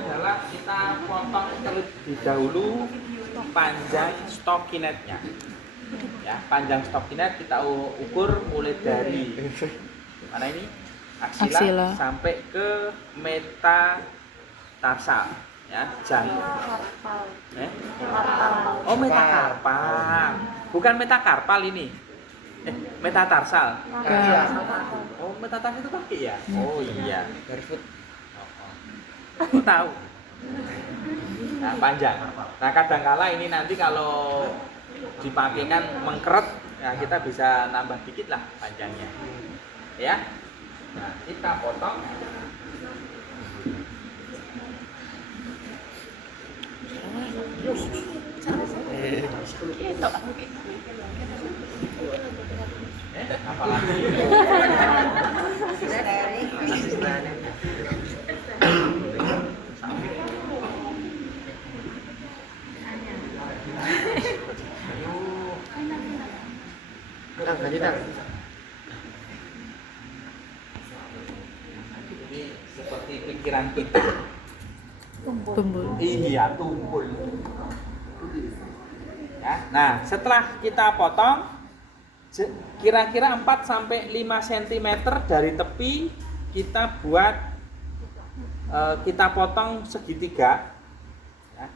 adalah kita potong terlebih dahulu panjang stockinetnya. Ya, panjang stockinet kita ukur mulai dari mana ini? Aksila sampai ke metatarsal. Ya, Oh, metakarpal. Bukan metakarpal ini. Metatarsal. Oh, metatarsal itu kaki ya? Oh iya. Barefoot. Aku tahu. Nah, panjang. Nah, kadangkala ini nanti kalau dipakai kan mengkeret, ya kita bisa nambah dikit lah panjangnya. Ya. Nah, kita potong. Apalagi ini seperti pikiran kita. Tumbul. Iya, tumpul. Ya, nah, setelah kita potong kira-kira 4 sampai 5 cm dari tepi kita buat kita potong segitiga. Ya.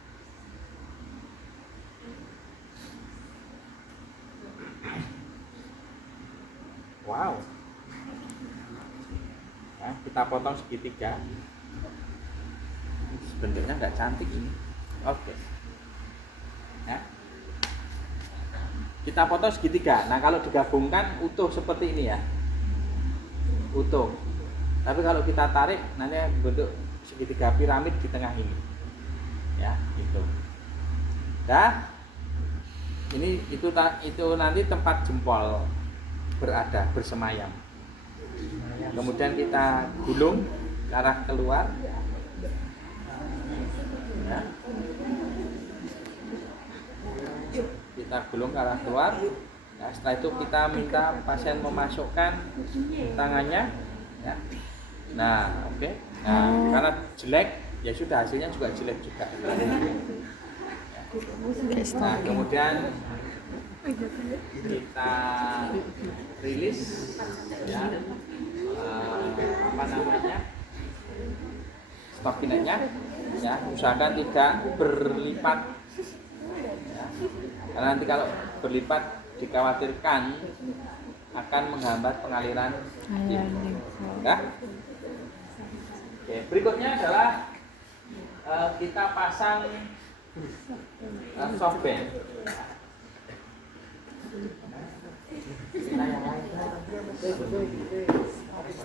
Wow. Ya, kita potong segitiga. Bentuknya nggak cantik ini. Oke. Ya. Kita potong segitiga. Nah, kalau digabungkan utuh seperti ini ya. Utuh. Tapi kalau kita tarik nanti bentuk segitiga piramid di tengah ini. Ya, gitu. Dah. Itu nanti tempat jempol berada, bersemayam. Kemudian kita gulung ke arah keluar. Ya. Kita gulung ke arah keluar. Nah, setelah itu kita minta pasien memasukkan tangannya. Ya. Nah, oke. Nah, karena jelek, ya sudah hasilnya juga jelek juga. Ya. Nah, kemudian kita rilis, ya, apa namanya, stockinetnya. Ya, usahakan tidak berlipat. Ya. Karena nanti kalau berlipat dikhawatirkan akan menghambat pengaliran limf. Ya. Oke, berikutnya adalah kita pasang softband.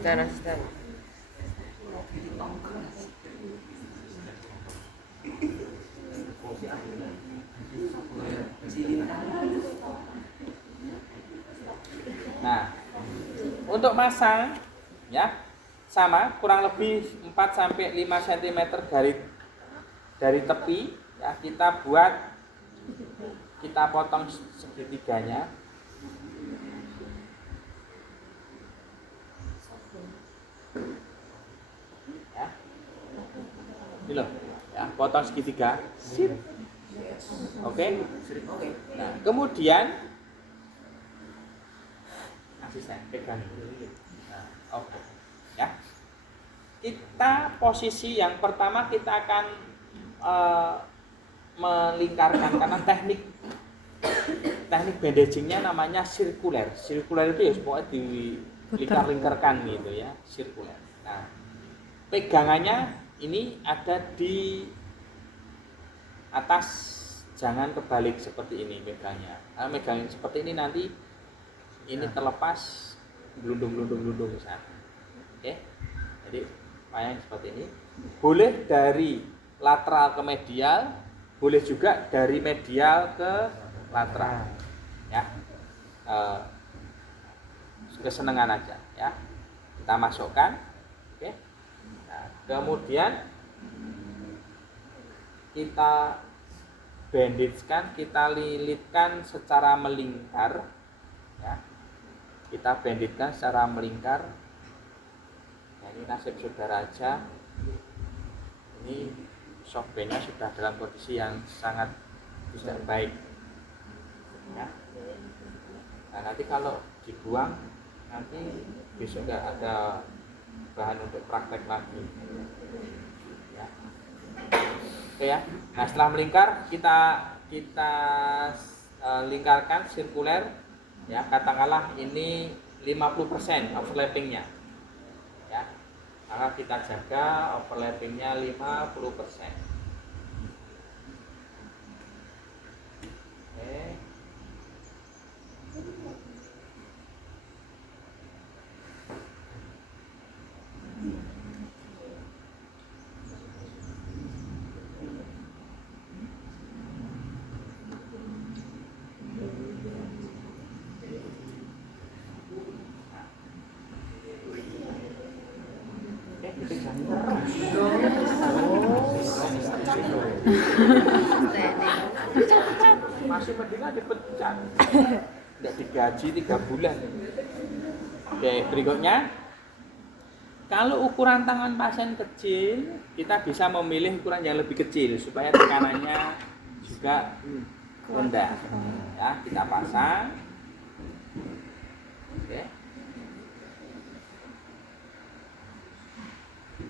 Asisten. Nah, untuk masang ya sama kurang lebih 4 sampai 5 cm dari tepi ya, kita potong segitiganya. Ya. Ini loh, ya, potong segitiga. Sip. Oke. Nah, kemudian asisten pegang. Nah, oke. Ya. Kita posisi yang pertama kita akan melingkarkan karena teknik bandagingnya namanya sirkuler. Sirkuler itu ya pokoknya dilingkar-lingkarkan gitu ya, sirkuler. Nah, pegangannya ini ada di atas, jangan kebalik seperti ini megangnya. Nah, megangin seperti ini nanti ini terlepas gelundung ke sana. Oke. Jadi payang seperti ini. Boleh dari lateral ke medial, boleh juga dari medial ke lateral. Ya. Kesenangan aja ya. Kita masukkan. Oke. Nah, kemudian kita bandage-kan, kita lilitkan secara melingkar ya. Kita bandage-kan secara melingkar. Nah, ini nasib saudara aja. Ini soft bandnya sudah dalam kondisi yang sangat tidak baik ya. Nah nanti kalau dibuang nanti besok nggak ada bahan untuk praktek lagi ya. Oke ya. Nah setelah melingkar kita lingkarkan sirkuler ya, katakanlah ini 50% overlappingnya ya, maka kita jaga overlappingnya 50%. Oke. Masih mendingan dipecat, tidak digaji 3 bulan. Oke, berikutnya, kalau ukuran tangan pasien kecil, kita bisa memilih ukuran yang lebih kecil supaya tekanannya juga rendah. Ya, kita pasang. Oke.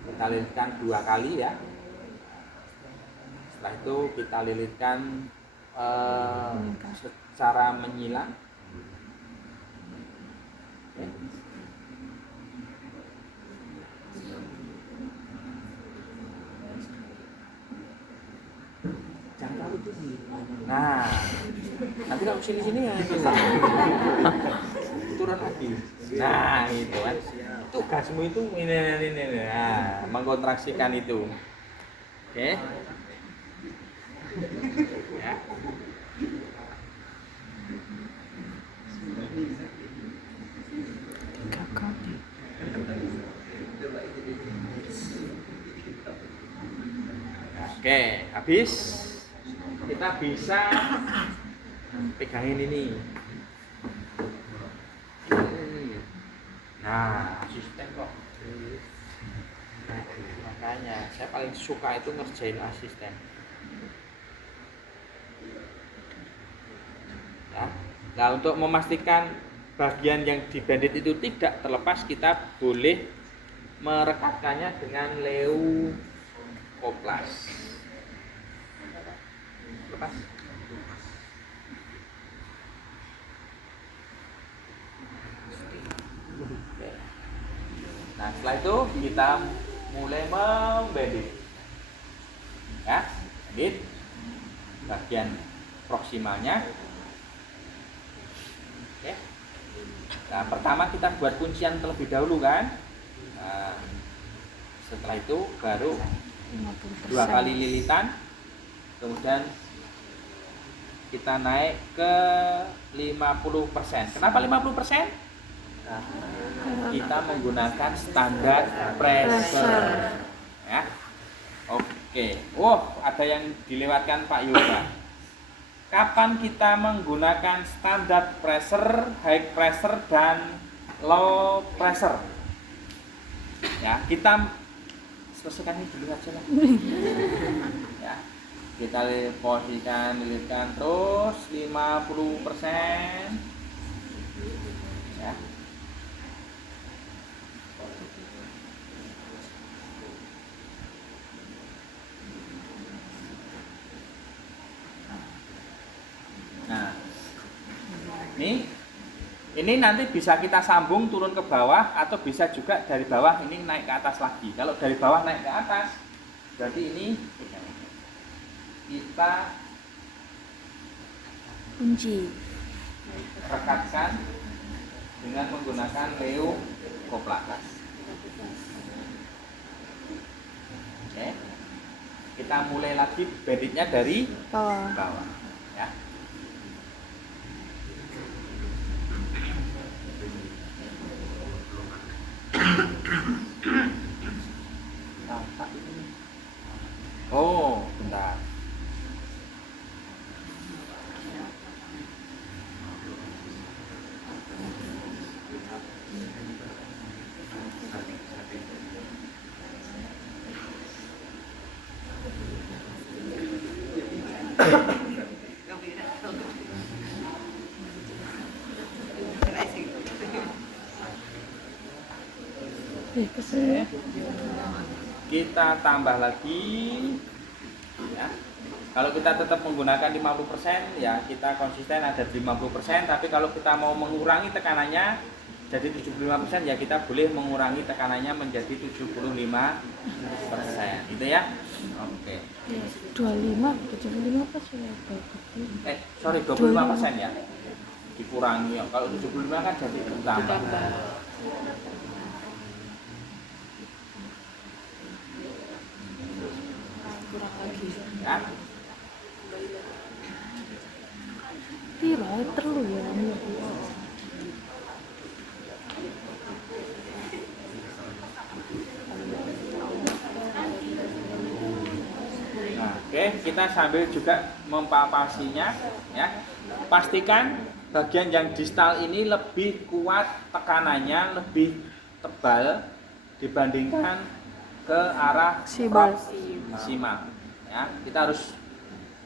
Kita lilitkan 2 kali ya. Setelah itu kita lilitkan secara menyilang. Oke. Jangan terlalu tinggi. Nah, nanti kalau sini ya turun lagi. Nah, itu kan. Itu gasmu itu ini. Nah, mengkontraksikan itu. Oke. Ya. Oke, habis kita bisa pegangin ini. Nah, asisten kok. Makanya saya paling suka itu ngerjain asisten. Ya. Nah, untuk memastikan bagian yang dibandit itu tidak terlepas, kita boleh merekatkannya dengan leukoplas. Lepas. Nah, setelah itu kita mulai membandit. Ya, bandit bagian proksimalnya. Oke. Nah, pertama kita buat kuncian terlebih dahulu kan. Nah, setelah itu baru 2 kali lilitan, kemudian kita naik ke 50%. Kenapa 50%? Nah, kita menggunakan standar pressure. Ya. Oke. Ada yang dilewatkan Pak Yoga. Kapan kita menggunakan standar pressure, high pressure dan low pressure? Ya, kita selesaikan ini dulu aja lah. Ya. Kita posisikan, lilitkan terus 50%. Ya. Nah, ini nanti bisa kita sambung turun ke bawah atau bisa juga dari bawah ini naik ke atas lagi. Kalau dari bawah naik ke atas, berarti ini kita kunci rekatkan dengan menggunakan leukoplas. Oke. Kita mulai lagi banditnya dari bawah. Ya. Oh, bentar. Kesel. Kita tambah lagi ya. Kalau kita tetap menggunakan 50% ya kita konsisten ada di 50%, tapi kalau kita mau mengurangi tekanannya jadi 75% ya kita boleh mengurangi tekanannya menjadi 75%. Gitu ya. Oke. 25, 75% ya. Sorry 25% ya. Dikurangi ya. Kalau 75 kan jadi ditambah. Kurang lagi. Ya. Piro terlu ya. Nah, oke, kita sambil juga mempalpasinya ya. Pastikan bagian yang distal ini lebih kuat tekanannya, lebih tebal dibandingkan ke arah proksimal. Ya, kita harus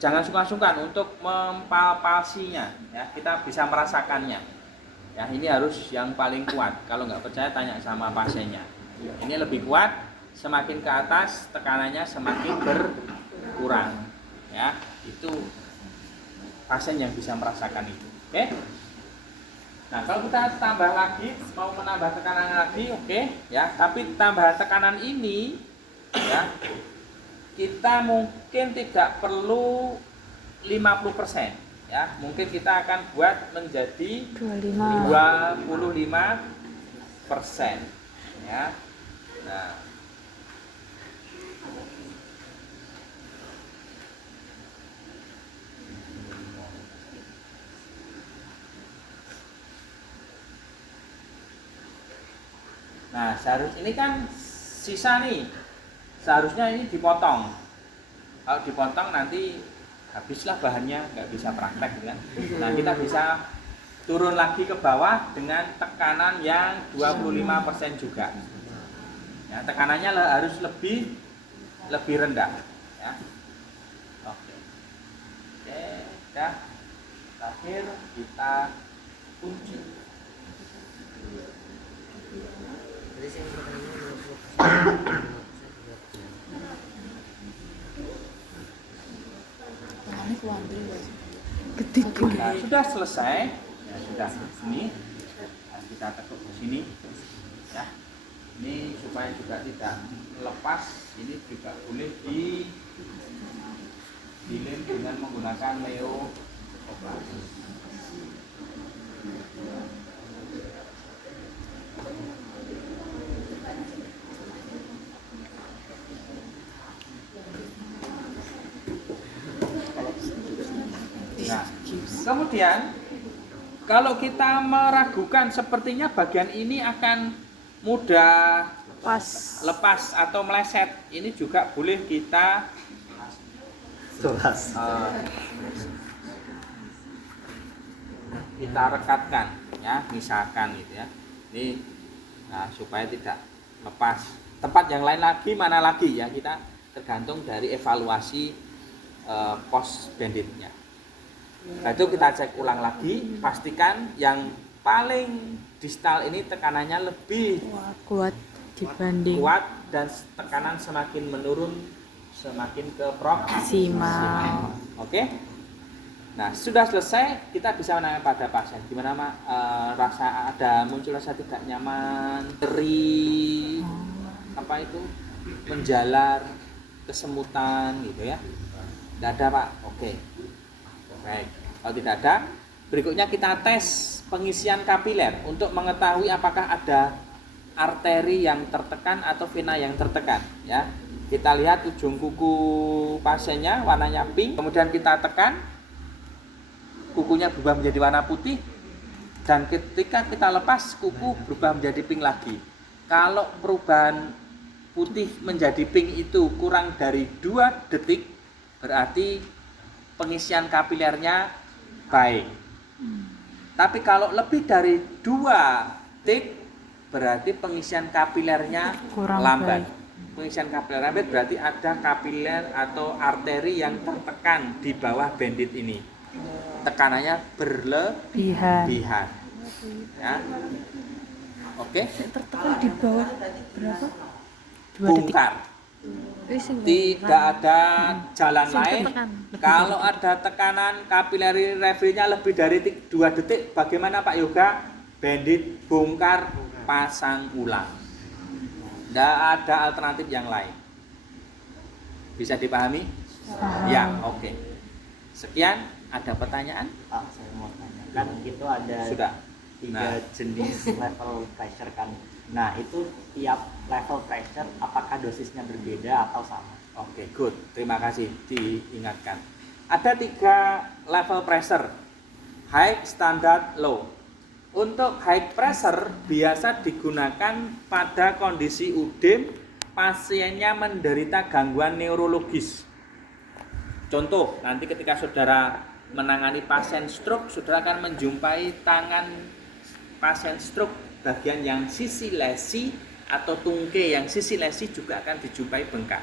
jangan sungkan-sungkan untuk mempalpasinya ya, kita bisa merasakannya. Ya, ini harus yang paling kuat. Kalau nggak percaya tanya sama pasiennya. Ini lebih kuat, semakin ke atas tekanannya semakin berkurang. Ya, itu pasien yang bisa merasakan itu. Oke? Nah, kalau kita tambah lagi, mau menambah tekanan lagi, oke, ya. Tapi tambahan tekanan ini, ya, kita mungkin tidak perlu 50%, ya. Mungkin kita akan buat menjadi 25%, ya. Nah, seharusnya ini kan sisa nih. Seharusnya ini dipotong. Kalau dipotong nanti habislah bahannya, nggak bisa praktek kan. Nah, kita bisa turun lagi ke bawah dengan tekanan yang 25% juga. Ya, tekanannya harus lebih rendah. Ya. Oke. Oke, dah. Terakhir kita kunci. Nah, sudah selesai ya, sudah ini nah, kita tekuk ke sini ya, ini supaya juga tidak lepas. Ini juga boleh dilem dengan menggunakan leo. Nah, kemudian kalau kita meragukan sepertinya bagian ini akan mudah lepas atau meleset, ini juga boleh kita kita rekatkan ya, misalkan gitu ya. Ini nah, supaya tidak lepas. Tempat yang lain lagi mana lagi ya, kita tergantung dari evaluasi post banditnya. Nah, itu kita cek ulang lagi, pastikan yang paling distal ini tekanannya lebih kuat dibanding kuat dan tekanan semakin menurun semakin ke proksimal. Oke? Nah, sudah selesai, kita bisa menanya pada pasien gimana rasa ada muncul rasa tidak nyaman, nyeri, apa itu, menjalar, kesemutan gitu ya. Tidak ada, Pak. Oke. Baik, kalau tidak ada, berikutnya kita tes pengisian kapiler untuk mengetahui apakah ada arteri yang tertekan atau vena yang tertekan ya. Kita lihat ujung kuku pasiennya warnanya pink, kemudian kita tekan, kukunya berubah menjadi warna putih, dan ketika kita lepas kuku berubah menjadi pink lagi. Kalau perubahan putih menjadi pink itu kurang dari 2 detik, berarti pengisian kapilernya baik. Tapi kalau lebih dari 2 detik, berarti pengisian kapilernya kurang lambat. pengisian kapiler rampit berarti ada kapiler atau arteri yang tertekan di bawah bandit ini. Tekanannya berlebihan. Ya. Oke. Tertekan di bawah berapa? 2 detik. Bongkar. Tidak ada jalan lain. Kalau ada tekanan kapilari refillnya lebih dari 2 detik, bagaimana Pak Yoga? Bandit bongkar, pasang ulang. Tidak ada alternatif yang lain. Bisa dipahami? Ya, oke. Sekian, ada pertanyaan? Pak, saya mau tanya. Kan itu ada Sudah. 3 jenis level pressure kan. Nah, itu tiap level pressure apakah dosisnya berbeda atau sama? Oke, good. Terima kasih diingatkan. Ada 3 level pressure. High, standard, low. Untuk high pressure biasa digunakan pada kondisi UDEM pasiennya menderita gangguan neurologis. Contoh, nanti ketika saudara menangani pasien stroke, saudara akan menjumpai tangan pasien stroke bagian yang sisi lesi atau tungkai yang sisi lesi juga akan dijumpai bengkak.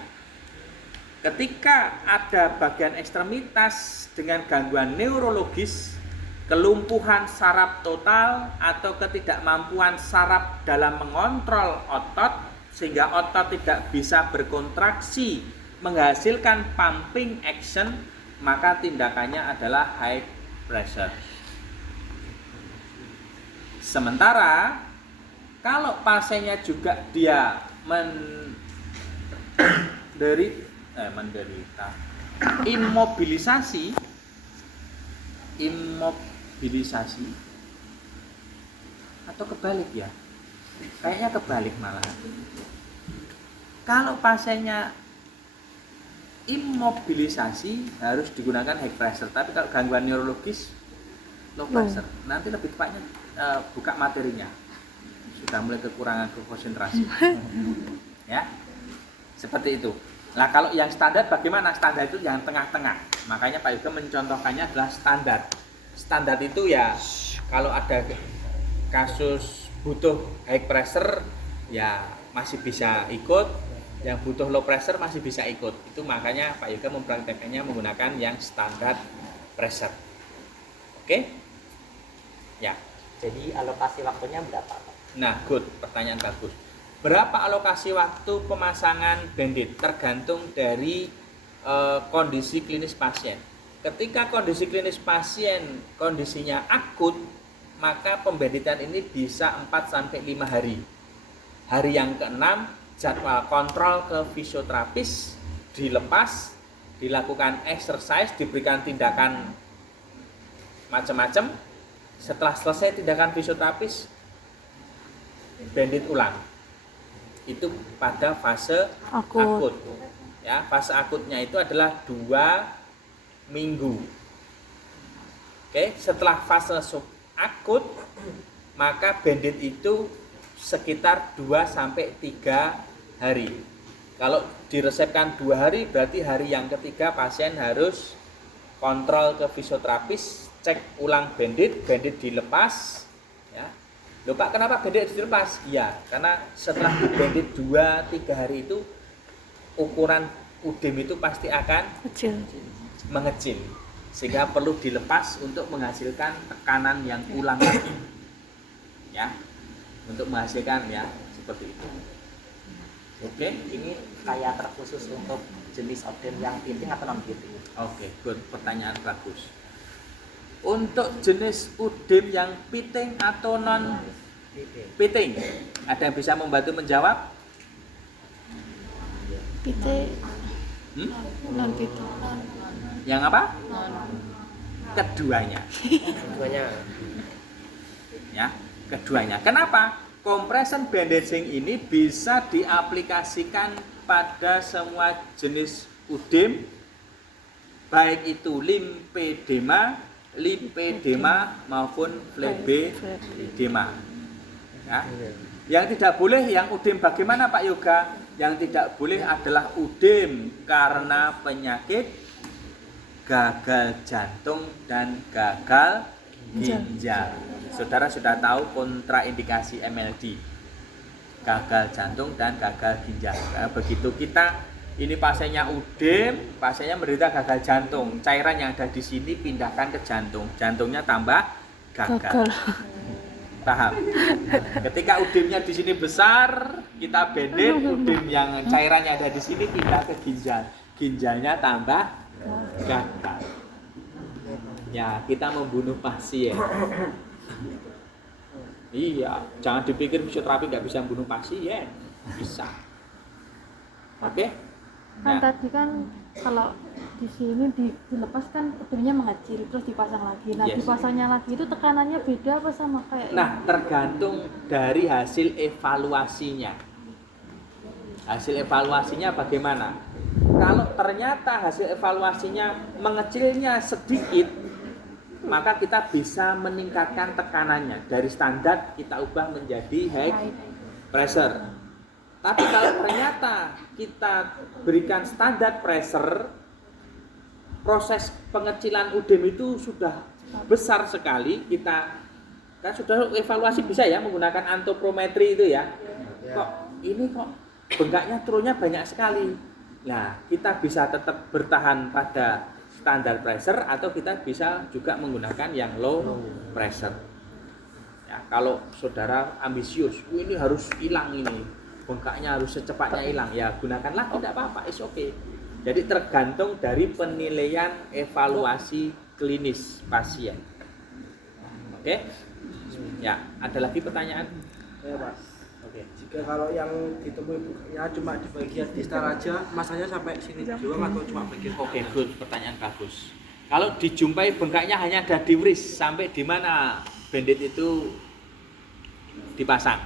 Ketika ada bagian ekstremitas dengan gangguan neurologis, kelumpuhan saraf total atau ketidakmampuan saraf dalam mengontrol otot sehingga otot tidak bisa berkontraksi menghasilkan pumping action, maka tindakannya adalah high pressure. Sementara kalau pasiennya juga dia menderita imobilisasi atau kebalik ya, kayaknya kebalik malah. Kalau pasiennya imobilisasi harus digunakan high pressure, tapi kalau gangguan neurologis low pressure. Nanti lebih tepatnya buka materinya, sudah mulai kekurangan konsentrasi. Ya, seperti itu. Nah, kalau yang standar bagaimana? Standar itu yang tengah-tengah. Makanya Pak Yoga mencontohkannya adalah standar. Standar itu ya kalau ada kasus butuh high pressure ya masih bisa ikut, yang butuh low pressure masih bisa ikut. Itu makanya Pak Yoga mempraktekannya menggunakan yang standar pressure. Oke? Ya. Jadi alokasi waktunya berapa, Pak? Nah, good, pertanyaan bagus. Berapa alokasi waktu pemasangan bandit? Tergantung dari kondisi klinis pasien. Ketika kondisi klinis pasien kondisinya akut, maka pembanditan ini bisa 4-5 hari. Hari yang ke-6 jadwal kontrol ke fisioterapis, dilepas, dilakukan exercise, diberikan tindakan macam-macam. Setelah selesai tindakan fisioterapis, bandit ulang. Itu pada fase akut. Ya, fase akutnya itu adalah 2 minggu. Oke, setelah fase akut, maka bandit itu sekitar 2-3 hari. Kalau diresepkan 2 hari, berarti hari yang ketiga pasien harus kontrol ke fisioterapis, cek ulang bandit dilepas. Ya. Loh Pak, kenapa bandit dilepas? Iya, karena setelah bandit 2-3 hari itu ukuran udem itu pasti akan mengecil, sehingga perlu dilepas untuk menghasilkan tekanan yang ulang lagi. Ya, untuk menghasilkan ya seperti itu. Oke, ini kayak terkhusus untuk jenis odem yang piting atau non piting? Oke, good, pertanyaan bagus. Untuk jenis udem yang piting atau non piting, ada yang bisa membantu menjawab? Piting. Non piting. Yang apa? Keduanya. Ya, keduanya. Kenapa? Compression bandaging ini bisa diaplikasikan pada semua jenis udem, baik itu lipedema maupun flebedema. Ya. Yang tidak boleh yang udem bagaimana Pak Yoga? Yang tidak boleh adalah udem karena penyakit gagal jantung dan gagal ginjal. Saudara sudah tahu kontraindikasi MLD. gagal jantung dan gagal ginjal. Nah, begitu kita ini pasiennya UDEM, pasiennya menderita gagal jantung, cairan yang ada di sini pindahkan ke jantung, jantungnya tambah gagal. Paham? Ketika udemnya di sini besar, kita bandit, udem yang cairannya ada di sini pindah ke ginjal, ginjalnya tambah gagal. Ya, kita membunuh pasien. Iya, jangan dipikir fisioterapi nggak bisa membunuh pasien, bisa. Oke? Kan tadi kan kalau di sini dilepas kan udemnya mengecil terus dipasang lagi. Nah, Yes. dipasangnya lagi itu tekanannya beda apa sama kayak Nah, tergantung dari hasil evaluasinya. Hasil evaluasinya bagaimana? Kalau ternyata hasil evaluasinya mengecilnya sedikit, maka kita bisa meningkatkan tekanannya. Dari standar kita ubah menjadi high pressure. Tapi kalau ternyata kita berikan standar pressure, proses pengecilan udem itu sudah besar sekali. Kita kan sudah evaluasi bisa ya menggunakan antropometri itu ya. Kok ini kok bengkaknya turunnya banyak sekali. Nah, kita bisa tetap bertahan pada standar pressure atau kita bisa juga menggunakan yang low pressure. Ya, kalau saudara ambisius, ini harus hilang ini, bengkaknya harus secepatnya hilang, ya gunakanlah, tidak apa-apa, it's okay. Jadi tergantung dari penilaian evaluasi klinis pasien. Oke? Ya, ada lagi pertanyaan? Ya Pak, Oke. jika kalau yang ditemui bukanya cuma di bagian distal aja, masanya sampai sini doang atau cuma bagian? Oke, good, pertanyaan bagus. Kalau dijumpai bengkaknya hanya ada di wrist, sampai di mana bandit itu dipasang?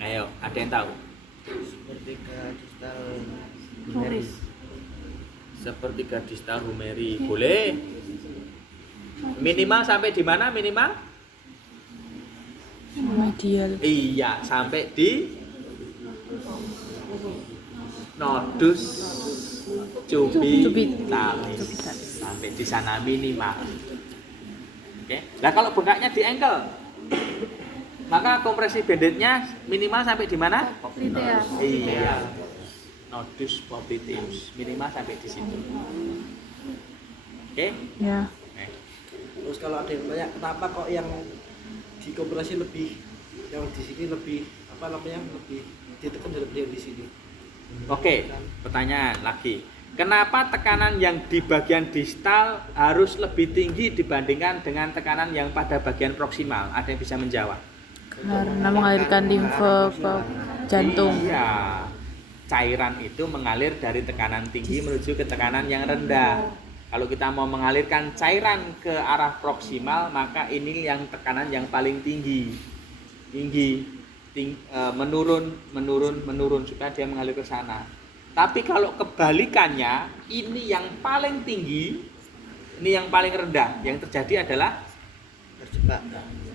Ayo, ada yang tahu? Sepertiga distal turis. Sepertiga distal humeri, boleh. Minimal sampai di mana? Minimal? Medial. Iya, sampai di nodus cubitalis. Sampai di sana minimal. Oke. Nah, kalau bengkaknya di ankle, maka kompresi banditnya minimal sampai di mana? Litea. Iya. Nodus popliteus minimal sampai di situ. Oke? Ya. Terus kalau ada yang tanya kenapa kok yang dikompresi lebih, yang di sini lebih apa namanya, lebih ditekan daripada yang di sini? Oke, pertanyaan lagi. Kenapa tekanan yang di bagian distal harus lebih tinggi dibandingkan dengan tekanan yang pada bagian proksimal? Ada yang bisa menjawab? Karena mengalirkan limfe ke jantung. Iya. Cairan itu mengalir dari tekanan tinggi menuju ke tekanan yang rendah. Kalau kita mau mengalirkan cairan ke arah proksimal, maka ini yang tekanan yang paling tinggi. Menurun supaya dia mengalir ke sana. Tapi kalau kebalikannya, ini yang paling tinggi, ini yang paling rendah. Yang terjadi adalah Terjebak.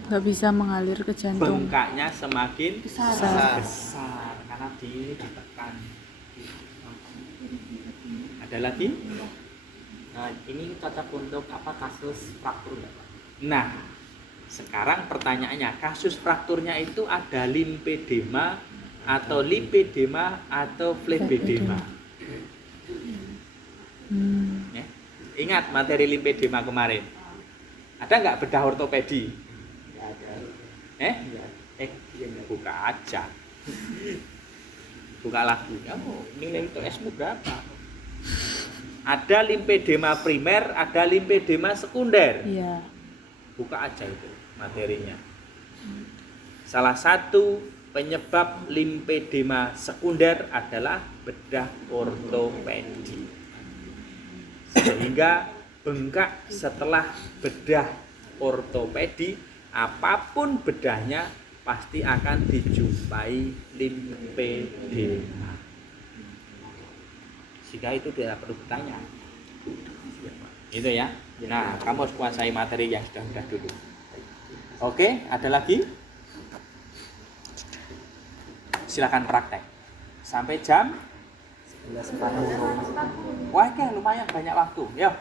Nggak bisa mengalir ke jantung. bengkaknya semakin Besar. besar karena ditekan. Ada lagi? Nah, ini cocok untuk apa, kasus fraktur nggak, Pak? Nah, sekarang pertanyaannya, kasus frakturnya itu ada limfedema atau lipedema atau flebedema? Ya. Ingat materi limfedema kemarin? Ada nggak bedah ortopedi? Nggak ada. Buka aja. Buka lagi. Kamu nilai itu S-mu berapa? Ada limfedema primer, ada limfedema sekunder. Iya. Buka aja itu materinya. Salah satu penyebab limfedema sekunder adalah bedah ortopedi. Sehingga bengkak setelah bedah ortopedi, apapun bedahnya pasti akan dijumpai limfedema. Sehingga itu tidak perlu bertanya. Itu ya. Nah, kamu harus kuasai materi yang sudah dulu. Oke, ada lagi? Silakan praktek. Sampai jam 11.40. Wah, lumayan banyak waktu. Yuk.